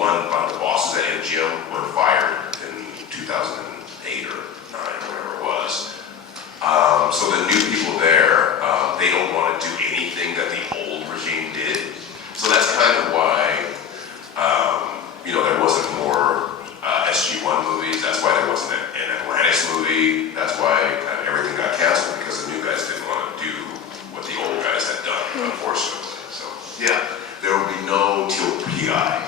the bosses at MGM were fired in 2008 or 9 or whatever it was. So the new people there, they don't want to do anything that the old regime did. So that's kind of why, there wasn't more SG-1 movies. That's why there wasn't an Atlantis movie. That's why kind of everything got canceled, because the new guys didn't want to do what the old guys had done, unfortunately. So yeah, there will be no Teal'c PI.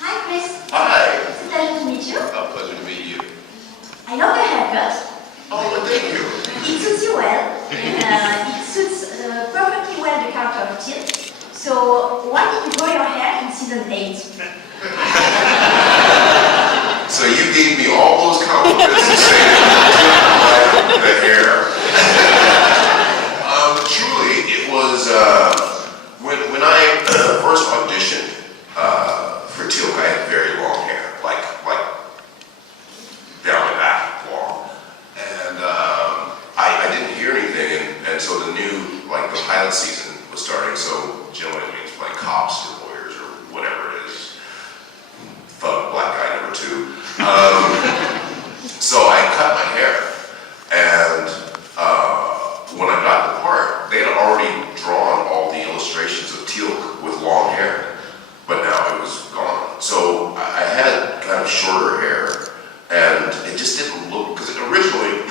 Hi, Chris. Hi. It's a pleasure to meet you. A pleasure to meet you. I love your haircut. Oh, well, thank you. It suits you well. It suits perfectly well the character of Teal'c. So, why did you grow your hair in season 8? So you gave me all those compliments and saying the hair. Truly, it was when I first auditioned for Teal'c, I had very long hair, like down my back long, and I didn't hear anything, and so the pilot season was starting. So generally means playing cops or lawyers or whatever it is. Thug black guy number 2. So I cut my hair, and when I got the part, they had already drawn all the illustrations of Teal'c with long hair, but now it was gone. So I had kind of shorter hair, and it just didn't look, because originally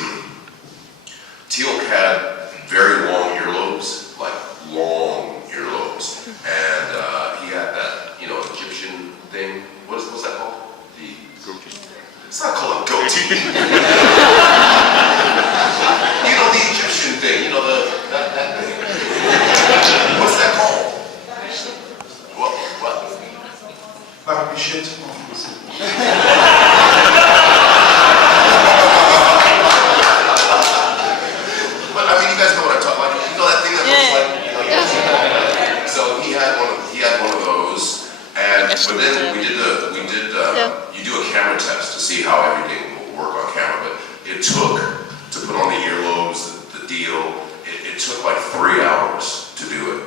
Teal'c had very long earlobes, like long earlobes, and he had that, Egyptian thing. What's that called? The goatee. It's not called a goatee. The Egyptian thing. That thing. What's that called? What? Barbichette en français. But you guys know what I'm talking about. That thing that looks like. So he had one of those, and but then we did you do a camera test to see how everything will work on camera. But it took to put on the earlobes, the deal. It took like 3 hours to do it,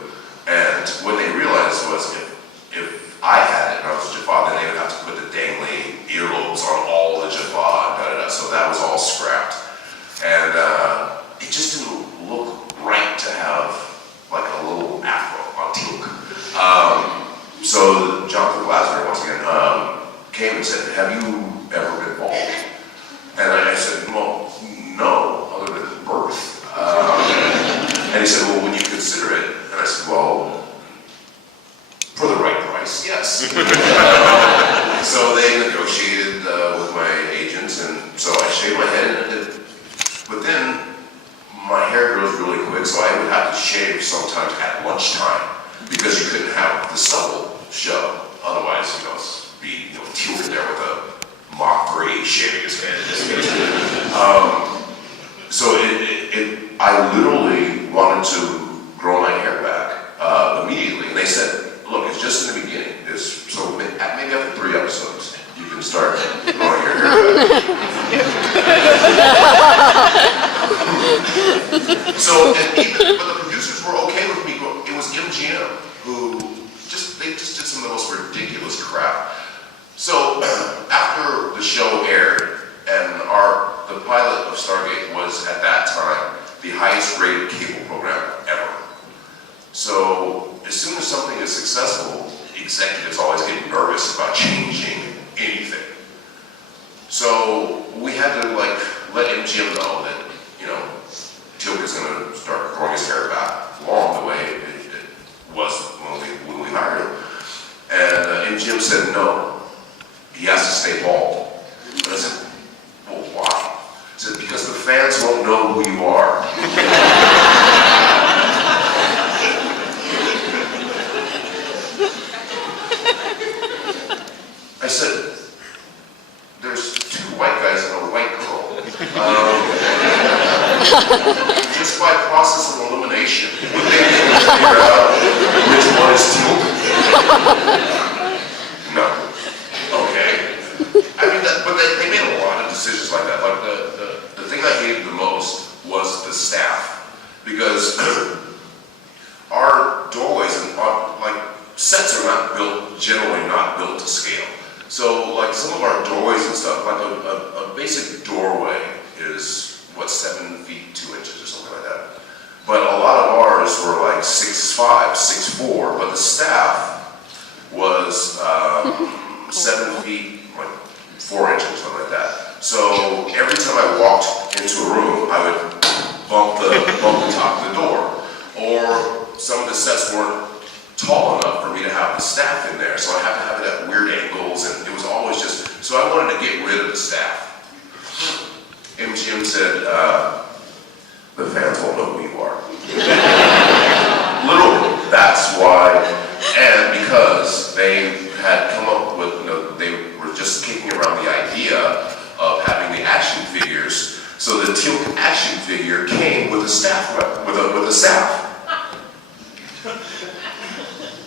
and what they realized was if I had it and I was a Jaffa, then they would have to put the dangly earlobes on all the Jaffa, so that was all scrapped, and it just didn't look right to have like a little afro on Teal'c. So Jonathan Glasner, once again, came and said, "Have you ever been bald?" And I said, "Well, no, other than birth." And he said, "Well, would you consider it?" And I said, "Well, for the right price, yes." So they negotiated with my agents, and so I shaved my head, and but then my hair grows really quick, so I would have to shave sometimes at lunchtime, because you couldn't have the stubble show. Otherwise, be Teal'c there with a Mach 3 shaving his head in this case. So I literally wanted to grow my hair back immediately, and they said, "Look, it's just in the beginning. So maybe after 3 episodes, you can start growing your hair back." But the producers were okay with me. It was MGM who they just did some of the most ridiculous crap. So after the show aired, and the pilot of Stargate was at that time the highest rated cable program ever. So as soon as something is successful, executives always get nervous about changing anything. So we had to let MGM know that Teal'c is going to start growing his hair back long the way it was when we hired him. And MGM said no, he has to stay bald. And I said, "Well, why?" He said, "Because the fans won't know who you are." I said, "There's 2 white guys and a white girl. Just by process of elimination, would they be able to figure out which one is Teal'c?" No. Okay. But they made a lot of decisions like that. Like the thing I hated the most was the staff, because our doorways and sets are not built, generally not built to scale. So like some of our doorways and stuff, like a basic doorway is, what, 7 feet, 2 inches or something like that. But a lot of ours were like 6'5", 6'4", but the staff was 7 feet, like 4 inches, something like that. So every time I walked into a room, I would bump the top of the door. Or some of the sets weren't tall enough for me to have the staff in there, so I had to have it at weird angles, and it was always just, so I wanted to get rid of the staff. MGM said, the fans won't know who you are. Literally, that's why, and because they had come up with, they were just kicking around the idea of having the action figures, so the Teal'c action figure came with a staff, with a staff.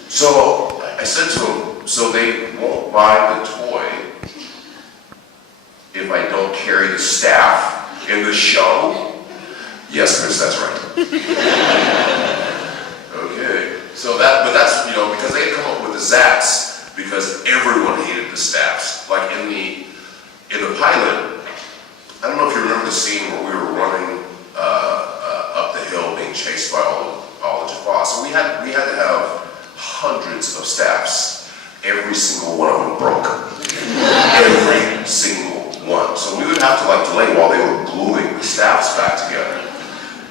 So I said to him, so they won't buy the toy if I don't carry the staff in the show? Yes, Chris, that's right. Okay, so but that's, because they had come up with the Zats, because everyone hated the staffs. Like in the pilot, I don't know if you remember the scene where we were running up the hill being chased by all the Jaffa. So we had to have hundreds of staffs. Every single one of them broke. Every single one. So we would have to delay while they were gluing the staffs back together.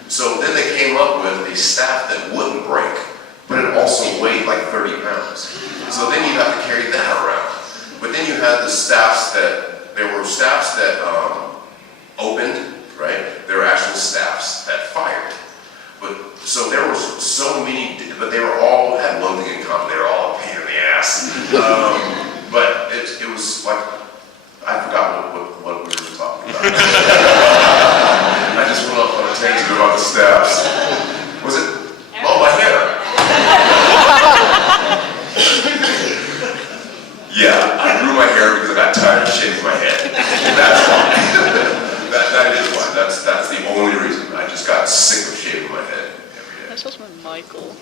So then they came up with a staff that wouldn't break, but it also weighed like 30 pounds. So then you'd have to carry that around. But then you had the staffs there were staffs that opened, right? There were actual staffs that fired. So there was so many, but they were all had one thing in common. They were all a pain in the ass. But it was like, I forgot what we were talking about. I just went off on a tangent about the staffs. Was it? Oh, my hair. Yeah, I grew my hair because I got tired of shaving my head. That's why. that is why. That's the only reason. I just got sick of shaving my head. That's just when Michael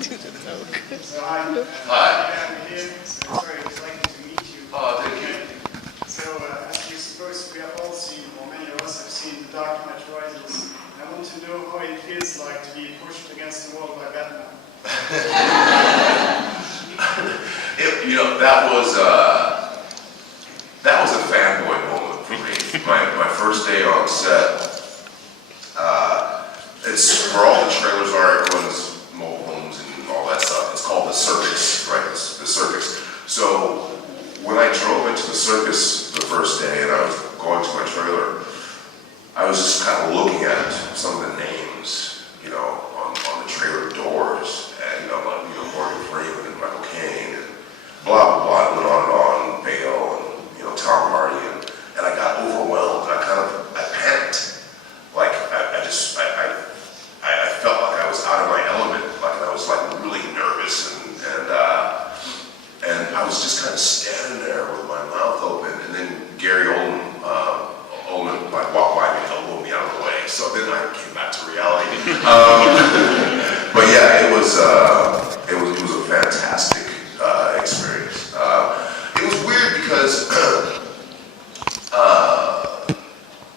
do the Teal'c. So hi. Hi. I'm here. So it's very exciting to meet you. Oh, thank you. So as you suppose we have all seen, or many of us have seen The Dark Knight Rises. I want to know how it feels like to be pushed against the wall by Batman. That was a fanboy moment for me. My first day on set. It's where all the trailers are, everyone's mobile homes and all that stuff. It's called the circus, right? The circus. So when I drove into the circus the first day and I was going to my trailer, I was just kind of looking at some of the names, on the trailer doors, and Morgan Freeman and Michael Caine and blah blah blah, and went on, Bale and Tom Hardy, and I got overwhelmed. I panicked. Like I felt like I was out of my element, like I was really nervous, and I was just kind of standing there with my mouth open, and then Gary Oldman walked by me and elbowed me out of the way. So then I came back to reality. But yeah, it was a fantastic experience. It was weird because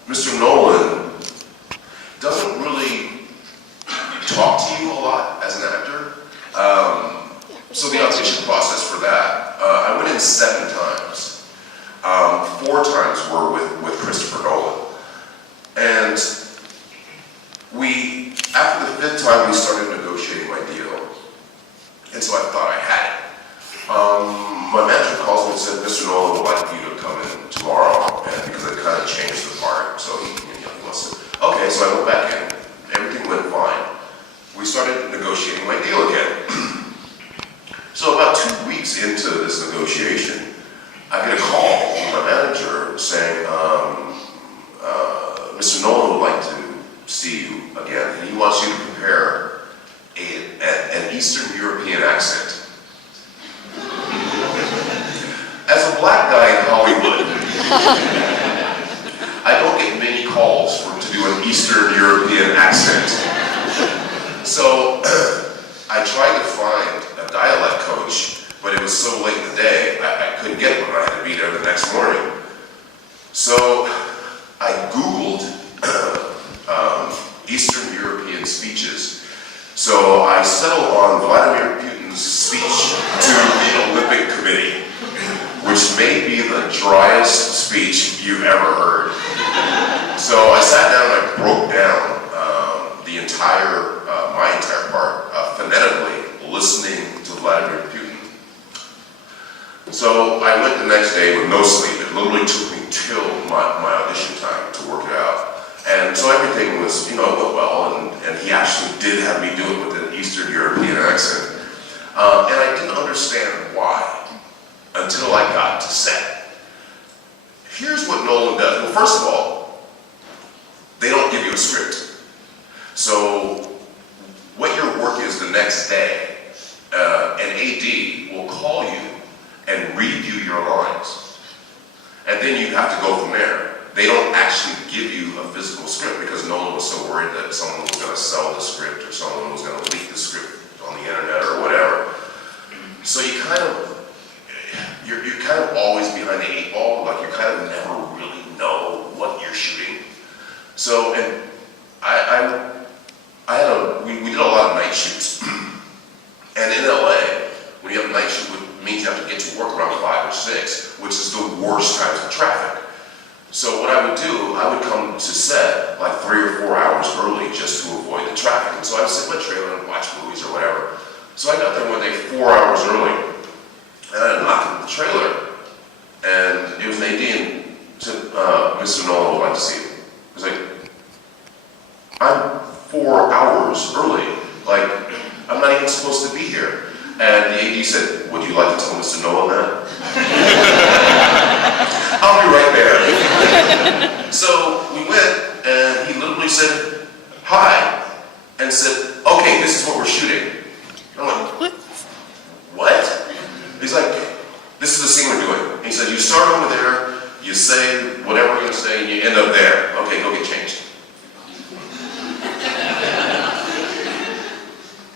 Mr. Nolan doesn't really talk to you a lot as an actor. So the audition process for that, I went in 7 times. 4 times were with Christopher Nolan. And after the 5th time, we started negotiating my deal. And so I thought I had it. My manager calls me and said, Mr. Nolan would like you to come in tomorrow, and because it kind of changed the part, so he wants to. Okay, so I went back in. Everything went fine. We started negotiating my deal again. So about 2 weeks into this negotiation, I get a call from my manager saying, Mr. Nolan would like to see you again, and he wants you to prepare an Eastern European accent. As a black guy in Hollywood, I don't get many calls to do an Eastern European accent. So I tried speech you've ever heard. So I sat down and I broke down my entire part, phonetically listening to Vladimir Putin. So I went the next day with no sleep. It literally took me till my audition time to work it out. And so everything was, went well, and he actually did have me do it with an Eastern European accent. And I didn't understand why until I got to set. Here's what Nolan does. Well, first of all, they don't give you a script. So what your work is the next day, an AD will call you and read you your lines. And then you have to go from there. They don't actually give you a physical script because Nolan was so worried that someone was going to sell the script or someone was going to leak the script on the internet or whatever. So you're kind of always behind the 8 ball, like you kind of never really know what you're shooting. So, and we did a lot of night shoots. And in LA, when you have a night shoot, it means you have to get to work around 5 or 6, which is the worst times of traffic. So what I would do, I would come to set like 3 or 4 hours early just to avoid the traffic. And so I would sit in my trailer and watch movies or whatever. So I got there one day 4 hours early, and I knocked on the trailer, and it was an AD, and said, Mr. Nolan would like to see you. I was like, I'm 4 hours early. Like, I'm not even supposed to be here. And the AD said, would you like to tell Mr. Nolan that? I'll be right there. So we went, and he literally said, hi, and said, okay, this is what we're shooting. I'm like, what? He's like, this is the scene we're doing. And he said, you start over there, you say whatever you're going to say, and you end up there. Okay, go get changed.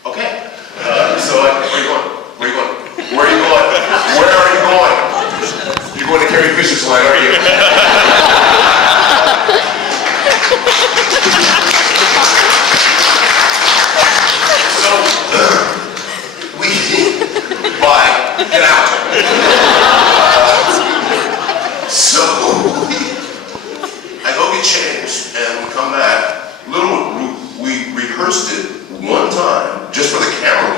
Okay. So where are you going? Where are you going? Where are you going? Where are you going? You're going to Carrie Fisher's line, aren't you? So, bye, get out. So, I go get changed, and we come back. We rehearsed it one time, just for the camera